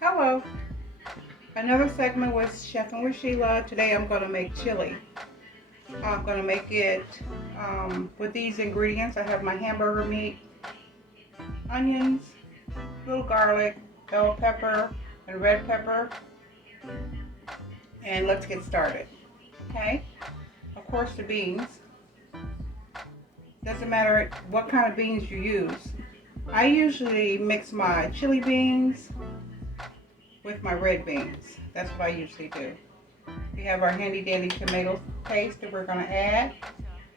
Hello, another segment with Chefing with Sheila. Today I'm going to make chili. I'm going to make it with these ingredients. I have my hamburger meat, onions, little garlic, bell pepper, and red pepper. And let's get started. Okay, of course the beans. Doesn't matter what kind of beans you use. I usually mix my chili beans with my red beans. That's what I usually do. We have our handy dandy tomato paste that we're going to add,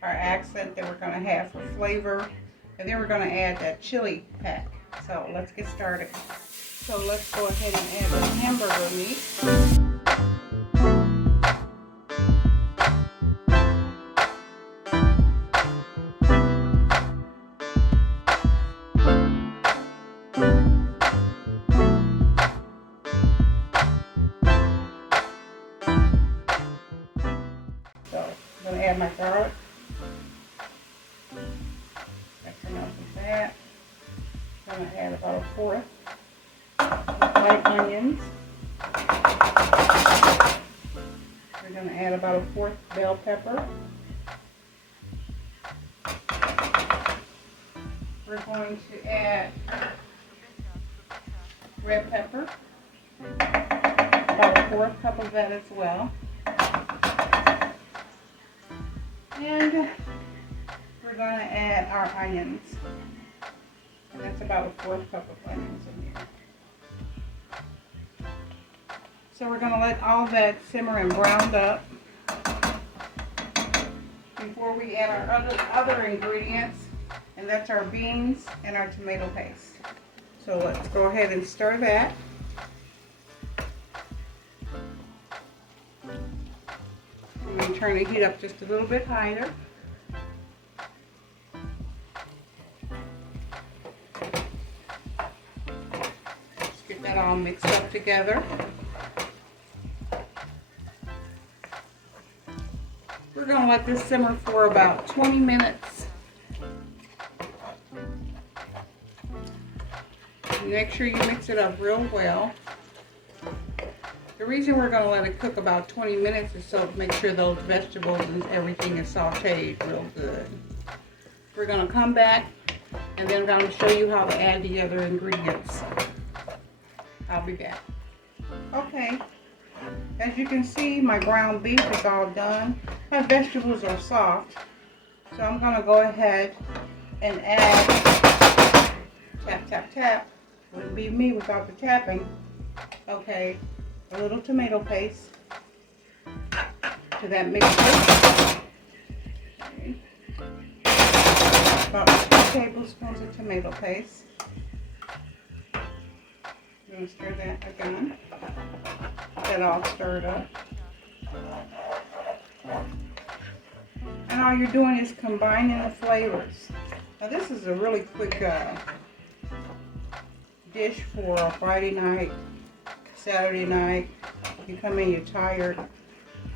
our accent that we're going to have for flavor, and then we're going to add that chili pack. So let's get started. So let's go ahead and add the hamburger meat. So I'm going to add my garlic. That's enough of that. I'm going to add about a fourth white onions. We're going to add about a fourth bell pepper. We're going to add red pepper, about a fourth cup of that as well. And we're going to add our onions. And that's about a fourth cup of onions in here. So we're going to let all that simmer and brown up before we add our other ingredients, and that's our beans and our tomato paste. So let's go ahead and stir that. I'm going to turn the heat up just a little bit higher. Let's get that all mixed up together. We're going to let this simmer for about 20 minutes. Make sure you mix it up real well. The reason we're going to let it cook about 20 minutes is so make sure those vegetables and everything is sauteed real good. We're going to come back and then I'm going to show you how to add the other ingredients. I'll be back. Okay, as you can see, my ground beef is all done. My vegetables are soft, so I'm going to go ahead and add, tap, tap, tap. Wouldn't be me without the tapping. Okay, a little tomato paste to that mixture. Okay. About 2 tablespoons of tomato paste. I'm going to stir that again. Get that all stirred up. And all you're doing is combining the flavors. Now this is a really quick dish for a Friday night, Saturday night. You come in, you're tired,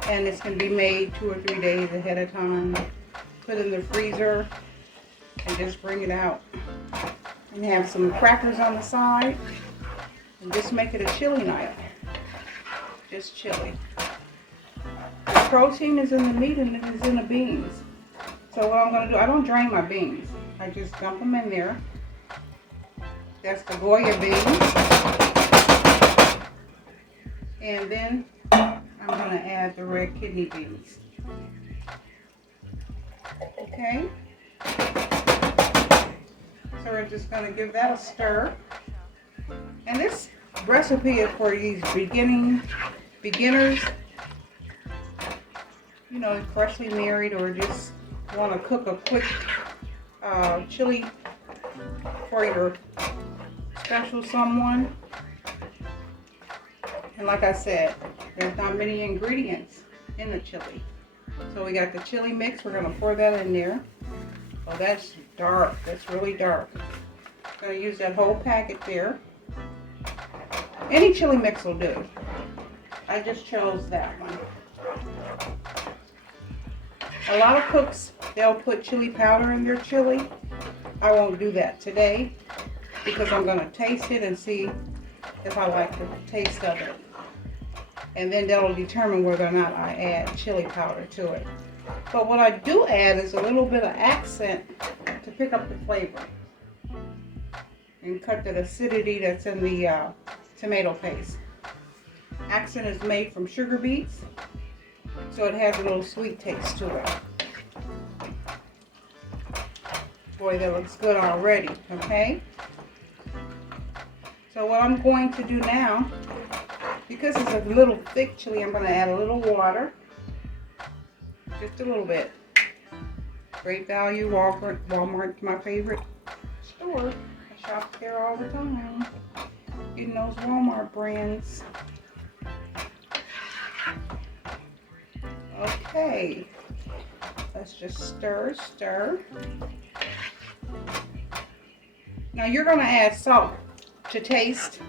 and it's going to be made 2 or 3 days ahead of time. Put it in the freezer and just bring it out. And have some crackers on the side and just make it a chili night. Just chili. The protein is in the meat and it is in the beans. So what I'm going to do, I don't drain my beans. I just dump them in there. That's the Goya beans. And then I'm going to add the red kidney beans. Okay. So we're just going to give that a stir. And this recipe is for these beginners, you know, freshly married or just want to cook a quick chili for your special someone. And like I said, there's not many ingredients in the chili. So we got the chili mix. We're going to pour that in there. Oh, that's dark. That's really dark. I'm going to use that whole packet there. Any chili mix will do. I just chose that one. A lot of cooks, they'll put chili powder in their chili. I won't do that today because I'm going to taste it and see if I like the taste of it. And then that'll determine whether or not I add chili powder to it. But what I do add is a little bit of accent to pick up the flavor and cut that acidity that's in the tomato paste. Accent is made from sugar beets, so it has a little sweet taste to it. Boy, that looks good already, okay? So what I'm going to do now, because it's a little thick chili, I'm going to add a little water. Just a little bit. Great Value, Walmart's my favorite store. I shop there all the time. Getting those Walmart brands. Okay. Let's just stir, stir. Now you're going to add salt to taste.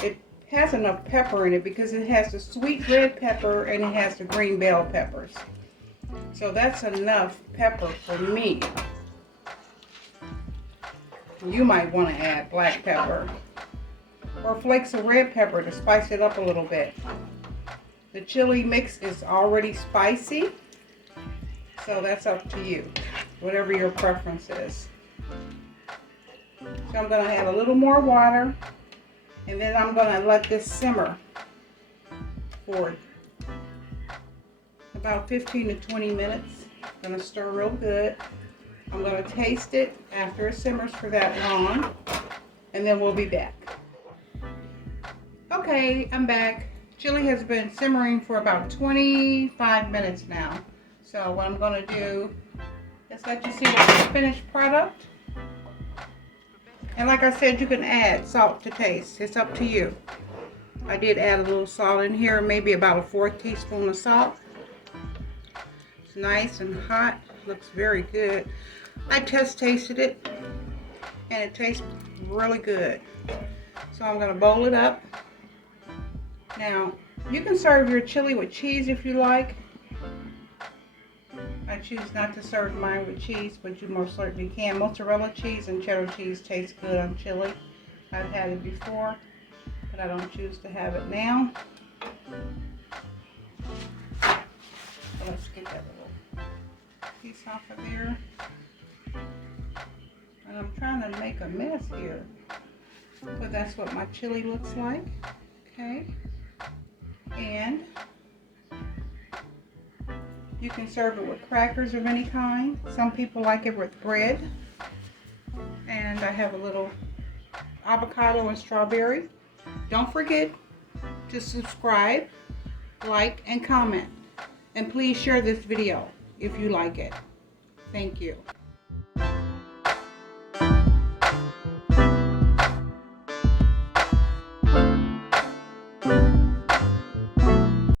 It has enough pepper in it because it has the sweet red pepper and it has the green bell peppers. So that's enough pepper for me. You might want to add black pepper or flakes of red pepper to spice it up a little bit. The chili mix is already spicy, so that's up to you, whatever your preference is. So I'm going to add a little more water, and then I'm going to let this simmer for about 15 to 20 minutes. I'm going to stir real good. I'm going to taste it after it simmers for that long, and then we'll be back. Okay, I'm back. Chili has been simmering for about 25 minutes now. So what I'm going to do is let you see the finished product. And like I said, you can add salt to taste. It's up to you. I did add a little salt in here, maybe about a 1/4 teaspoon of salt. It's nice and hot. Looks very good. I test tasted it, and it tastes really good. So I'm going to bowl it up. Now, you can serve your chili with cheese if you like. I choose not to serve mine with cheese, but you most certainly can. Mozzarella cheese and cheddar cheese taste good on chili. I've had it before, but I don't choose to have it now. So let's get that little piece off of there. And I'm trying to make a mess here, but that's what my chili looks like. Okay. And you can serve it with crackers of any kind. Some people like it with bread. And I have a little avocado and strawberry. Don't forget to subscribe, like, and comment. And please share this video if you like it. Thank you.